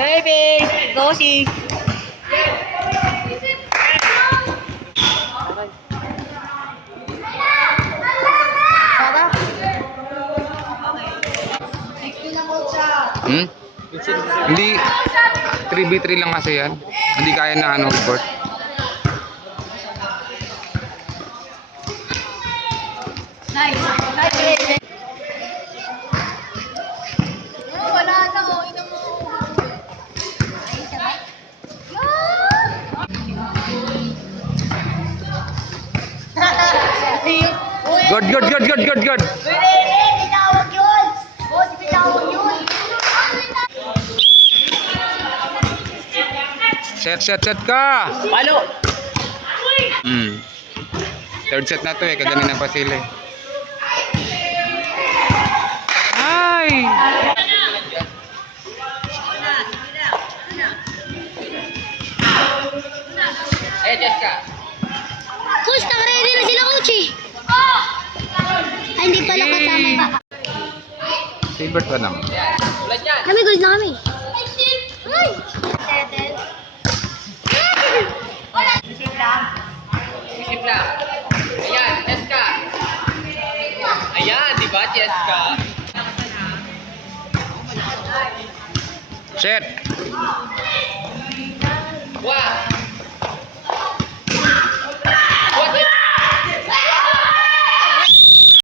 Baby! Gosi! Hindi 3v3 lang kasi yan. Hindi kaya na ano report. Nice! Nice! Wala na mo, ino mo. Good, good, good, good, good, good. Tinawag yun! Boss, tinawag yun! Set, set, set ka! Palo! Third set na to eh, kaganina pa sila eh. Ay! Eh, Jessica! Coach, naka-ready na sila, coach eh. Ay, hindi pala kasama. Silver pa naman. Kami, gold na kami. Ay! Isip lang. Ayan, Jessica! Ayan, di ba, Jessica? Set! Wow!